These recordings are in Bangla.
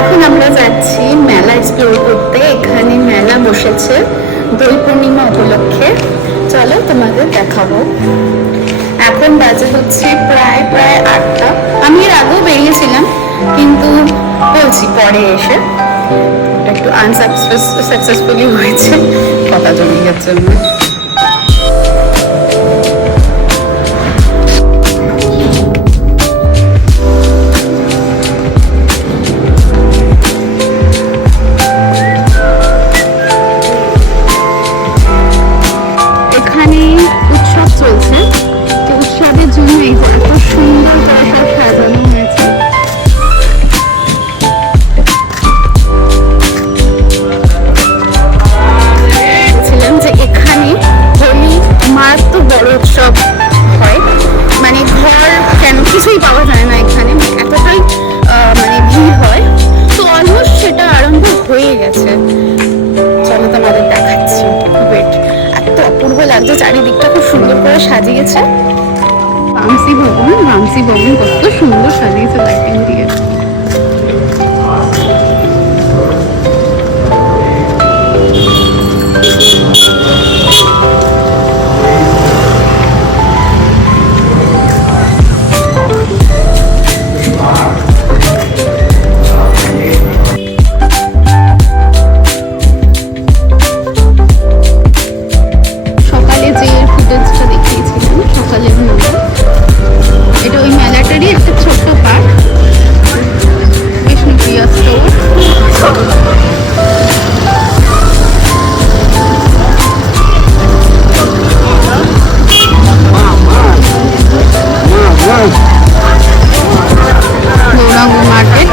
এখন আমরা যাচ্ছি মেলা এক্সপ্লোর করতে। এখানে মেলা বসেছে দোল পূর্ণিমা উপলক্ষে। চলো তোমাদের দেখাবো। এখন বাজে হচ্ছে প্রায় 8টা। আমি এর আগেও বেরিয়েছিলাম, কিন্তু বলছি পরে এসে একটু আনসাকসেসফুলি হয়েছে কথা জমিয়ে জন্য। এখানে উৎসব চলছে, তো উৎসবের জন্য এই যে এত সুন্দর করে সব সাজানো হয়েছে। বলছিলাম যে এখানে হোলি মারাত্মক বড় উৎসব হয়, মানে ঘর কেন কিছুই পাওয়া যায় না এখানে, এতটাই মানে ভিড় হয়। তো অলমোস্ট সেটা আরম্ভ হয়ে গেছে। চলো তোমাদের দেখাচ্ছি। ওয়েট, এত অপূর্ব লাগছে, চারিদিকটা খুব সুন্দর করে সাজিয়েছে। রামসি ভবন কত সুন্দর সাজিয়েছে লাইটিং দিয়ে। সকালে যে ফুটেজটা দেখিয়েছিলাম, সকালের মেলা, এটা ওই মেলাটারই একটা ছোট্ট part, Bishnupriya store. Gouranga market.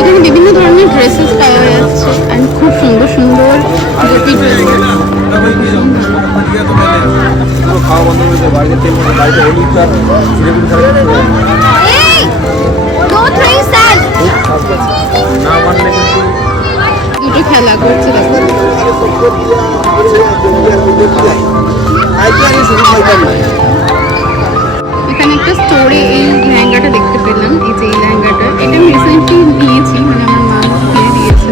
এখানে বিভিন্ন ধরনের ড্রেসেস পাওয়া যাচ্ছে, আর খুব সুন্দর সুন্দর গোপী ড্রেস। দুটো খেলা করছে দেখো। এখানে একটা স্টোরে এই লেহেঙ্গাটা দেখতে পেলাম। এই যে এই লেহেঙ্গাটা, এটা আমি রিসেন্টলি নিয়েছি, মানে আমার মা কিনে দিয়েছে।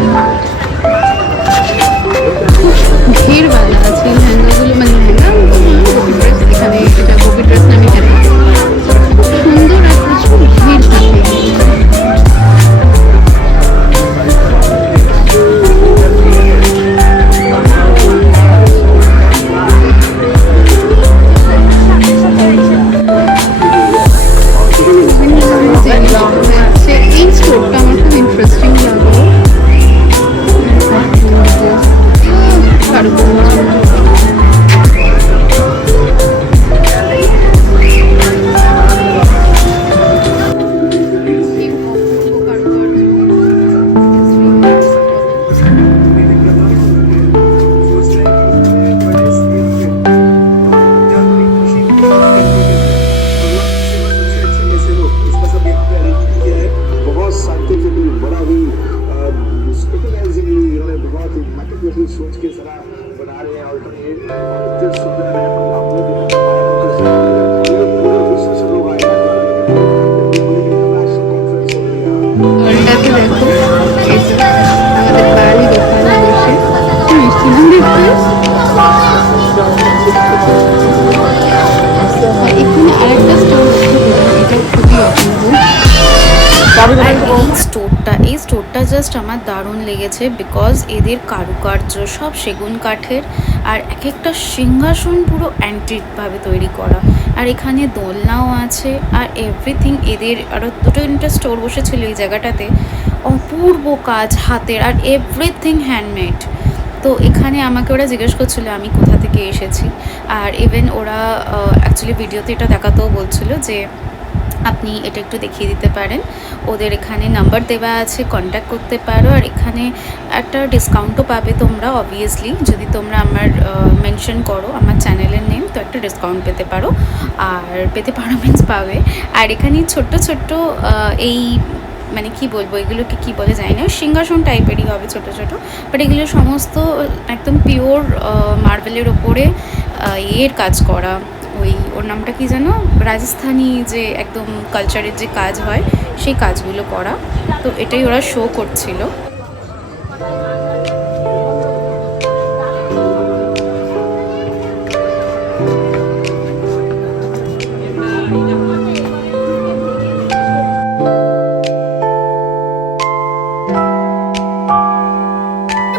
খুব ঘেরওয়ালা আছে এই লেহেঙ্গাগুলো, মানে লেহেঙ্গা গোপী ড্রেস। এখানে এটা গোপী ড্রেস নামে জানি। সুন্দর আর প্রচুর ভিড় থাকে। এই স্টোরটা আমার খুব ইন্টারেস্টিং লাগলো। सोच के सलाह बना रहे हैं ऑल्टरनेट এই স্টোরটা জাস্ট আমার দারুণ লেগেছে, বিকজ এদের কারুকার্য সব সেগুন কাঠের, আর এক একটা সিংহাসন পুরো অ্যান্টিকভাবে তৈরি করা। আর এখানে দোলনাও আছে, আর এভরিথিং। এদের আরও দুটো তিনটা স্টোর বসেছিল এই জায়গাটাতে, অপূর্ব কাজ হাতের, আর এভরিথিং হ্যান্ডমেড। তো এখানে আমাকে ওরা জিজ্ঞেস করছিল আমি কোথা থেকে এসেছি, আর ইভেন ওরা অ্যাকচুয়ালি ভিডিওতে এটা দেখাতেও বলছিল যে আপনি এটা একটু দেখিয়ে দিতে পারেন। ওদের এখানে নাম্বার দেওয়া আছে, কন্ট্যাক্ট করতে পারো। আর এখানে একটা ডিসকাউন্টও পাবে তোমরা, অবভিয়াসলি যদি তোমরা আমার মেনশন করো আমার চ্যানেলের নেম, তো একটা ডিসকাউন্ট পেতে পারো। আর পেতে পারো মিন্স পাবে। আর এখানে ছোট্ট ছোট্ট এই মানে কি বলবো, এগুলোকে কি বলে জানি না, সিংহাসন টাইপেরই হবে ছোট ছোট, বাট এগুলো সমস্ত একদম পিওর মার্বেলের ওপরে এর কাজ করা, ওর নামটা কি যেন, রাজস্থানী যে একদম কালচারের যে কাজ হয় সেই কাজগুলো করা। তো এটাই ওরা শো করছিল।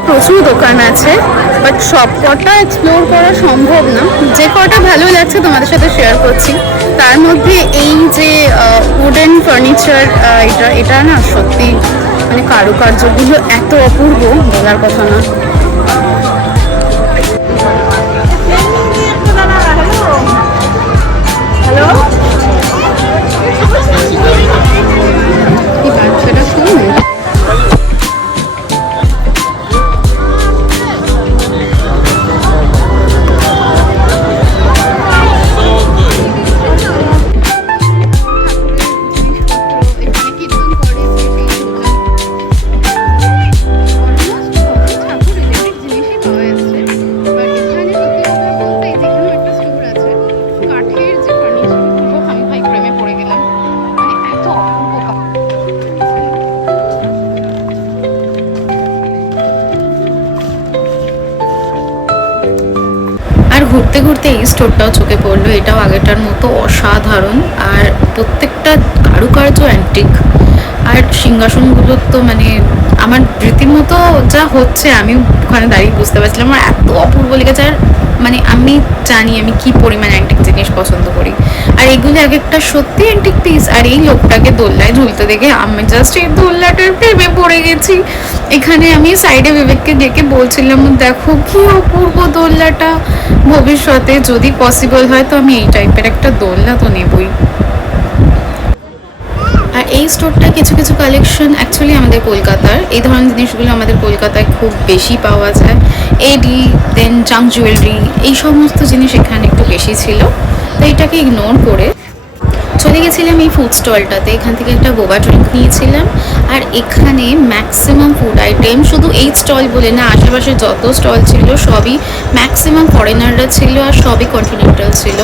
প্রচুর দোকান আছে, বাট সব কটা এক্সপ্লোর করা সম্ভব না। যে কটা ভালো লাগছে তোমাদের সাথে শেয়ার করছি। তার মধ্যে এই যে উডেন ফার্নিচার, এটা না সত্যি মানে কারুকার্যগুলো এত অপূর্ব, বলার কথা না। কি বাচ্চাটা শুনে ঘুরতে ঘুরতে এই স্টোরটাও চোখে পড়লো। এটাও আগেটার মতো অসাধারণ, আর প্রত্যেকটা কারুকার্য অ্যান্টিক। আর সিংহাসনগুলোর তো মানে আমার রীতিমতো যা হচ্ছে আমি ওখানে দাঁড়িয়ে বুঝতে পারছিলাম, আমার এত অপূর্ব লেগেছে। আর মানে আমি জানি আমি কি পরিমাণ অ্যান্টিক জিনিস পছন্দ করি, আর এগুলো এক একটা সত্যি অ্যান্টিক পিস। আর এই লোকটাকে দোলনায় ঝুলতে দেখে আমি জাস্ট এই দোলনাটার প্রেমে পড়ে গেছি। এখানে আমি সাইডে বিবেককে ডেকে বলছিলাম, দেখো কি অপূর্ব দোলনাটা, ভবিষ্যতে যদি পসিবল হয় তো আমি এই টাইপের একটা দোলনা তো নেবই। আর এই স্টোরটা কিছু কিছু কালেকশন অ্যাকচুয়ালি আমাদের কলকাতার, এই ধরনের জিনিসগুলো আমাদের কলকাতায় খুব বেশি পাওয়া যায়। এডি দেন জাঙ্ক জুয়েলারি, এই সমস্ত জিনিস এখানে একটু বেশি ছিল, তো এটাকে ইগনোর করে চলে গেছিলাম এই ফুড স্টলটাতে। এখান থেকে একটা বোবা ড্রিঙ্ক নিয়েছিলাম। আর এখানে ম্যাক্সিমাম ফুড আইটেম, শুধু এই স্টল বলে না, আশেপাশে যত স্টল ছিল সবই ম্যাক্সিমাম ফরেনাররা ছিল, আর সবই কন্টিনেন্টাল ছিল।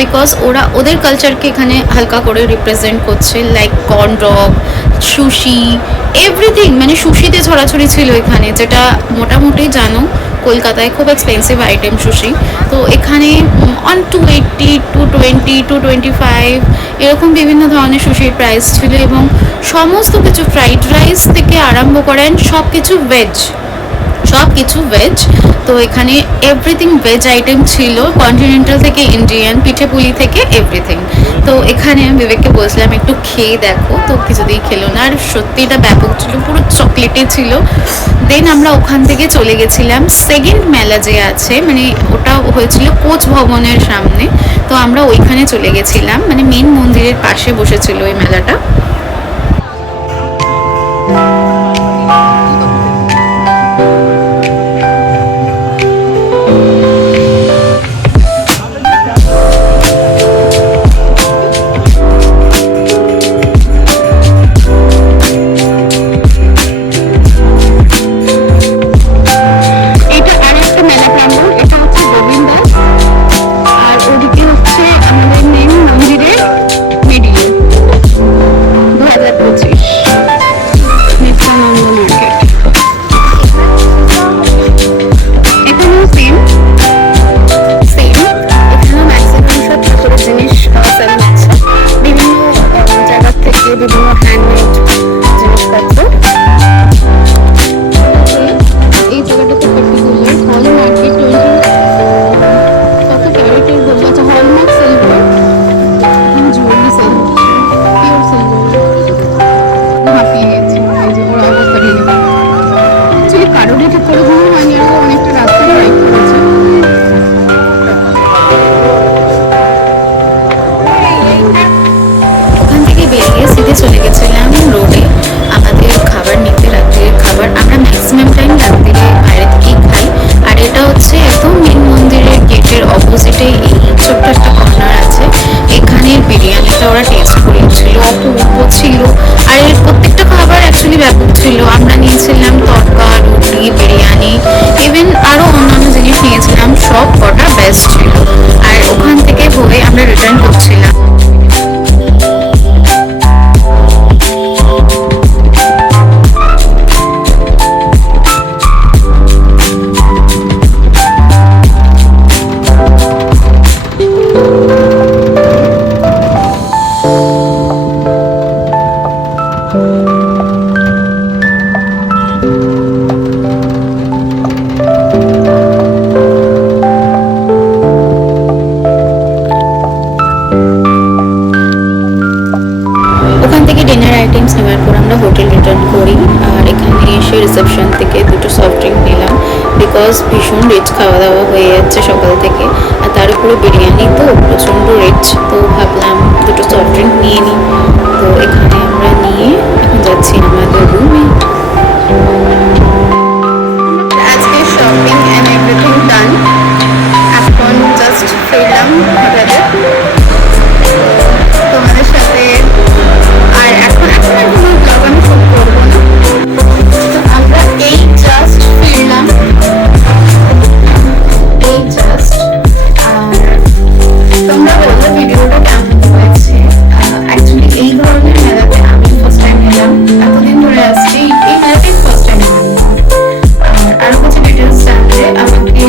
বিকজ ওরা ওদের কালচারকে এখানে হালকা করে রিপ্রেজেন্ট করছে, like corn dog, sushi, everything. মানে সুশিতে ছড়াছড়ি ছিল এখানে, যেটা মোটামুটি জানো কলকাতায় খুব এক্সপেন্সিভ আইটেম সুশি। তো এখানে অন 280, 220, 225 এরকম বিভিন্ন ধরনের সুশির প্রাইস ছিল, এবং সমস্ত কিছু ফ্রাইড রাইস থেকে আরম্ভ করেন সব কিছু ভেজ, সব কিছু ভেজ। তো এখানে এভরিথিং ভেজ আইটেম ছিল, কন্টিনেন্টাল থেকে ইন্ডিয়ান, পিঠেপুলি থেকে এভরিথিং। তো এখানে আমি বিবেককে বলছিলাম একটু খেয়ে দেখো, তো কিছুতেই খেলো না। আর সত্যি এটা ব্যাপক ছিল, পুরো চকলেটে ছিল। দেন আমরা ওখান থেকে চলে গেছিলাম সেকেন্ড মেলা যে আছে, মানে ওটা হয়েছিল কোচ ভবনের সামনে, তো আমরা ওইখানে চলে গেছিলাম। মানে মেন মন্দিরের পাশে বসেছিল ওই মেলাটা। বেরিয়ে সিধে চলে গেছিলাম রোডে আমাদের খাবার নিতে, রাত্রের খাবার। আমরা ম্যাক্সিমাম টাইম রাত্রিরে বাইরে থেকেই খাই। আর এটা হচ্ছে একদম মেন মন্দিরের গেটের অপোজিটে এই ছোট্ট একটা কর্নার আছে। এখানের বিরিয়ানিটা ওরা টেস্ট করেছিল, অপূর্ব ছিল। আর এর প্রত্যেকটা খাবার অ্যাকচুয়ালি ব্যাপক ছিল। আমরা নিয়েছিলাম তড়কা, রুটি, বিরিয়ানি, ইভেন আরও অন্যান্য জিনিস নিয়েছিলাম, সব কটা বেস্ট ছিল। আর ওখান থেকে হয়ে আমরা রিটার্ন করছিলাম। ওখান থেকে ডিনার আইটেমস নেওয়ার পর আমরা হোটেল রিটার্ন করি। আর এখানে এসে রিসেপশন থেকে দুটো সফট ড্রিঙ্ক নিলাম, বিকজ ভীষণ রিচ খাওয়া দাওয়া হয়ে যাচ্ছে সকাল থেকে। আর তার উপরে বিরিয়ানি তো প্রচণ্ড রিচ, তো ভাবলাম দুটো সফট ড্রিঙ্ক নিয়ে নিই। তো এখানে আমরা নিয়ে এখন যাচ্ছি আমাদের রুমে। আজকে শপিং অ্যান্ড এভরিথিং ডান। এখন জাস্ট ফিরলাম হোটেলে তোমাদের সাথে। আর এখন আর কোনো ব্লগ আমি শুট করবো না। তো আমরা এই জাস্ট ফিরলাম, এই জাস্ট। আর তোমরা বলো ভিডিওটা কেমন হয়েছে। অ্যাকচুয়ালি এই ধরনের মেলাতে আমি ফার্স্ট টাইম এলাম, এতদিন ধরে আসছি এই মেলাতেই ফার্স্ট টাইম এলাম। আর আরও কিছু ডিটেলস জানতে আমাকে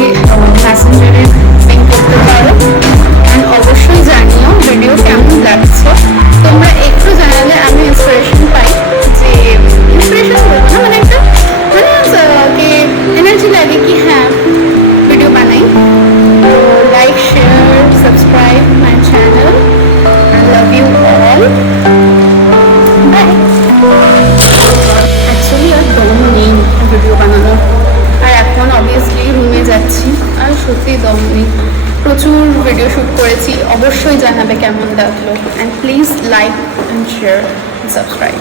মেসেঞ্জারে পিং করতে পারো। অ্যান্ড অবশ্যই জানিও ভিডিও কেমন লাগছে। তোমরা একটু জানালে আমি ইন্সপিরেশন পাই, যে ইন্সপিরেশন বলবো না, মানে একটা মানে এনার্জি লাগে কি হ্যাঁ ভিডিও বানাই। তো like, share, subscribe my channel. I love you all. Bye. Actually আর দম নেই ভিডিও বানানোর। আর এখন অবভিয়াসলি রুমে যাচ্ছি, আর সত্যি দম নেই। প্রচুর ভিডিও শ্যুট করেছি, অবশ্যই জানাবে কেমন লাগলো। And please like and share, subscribe.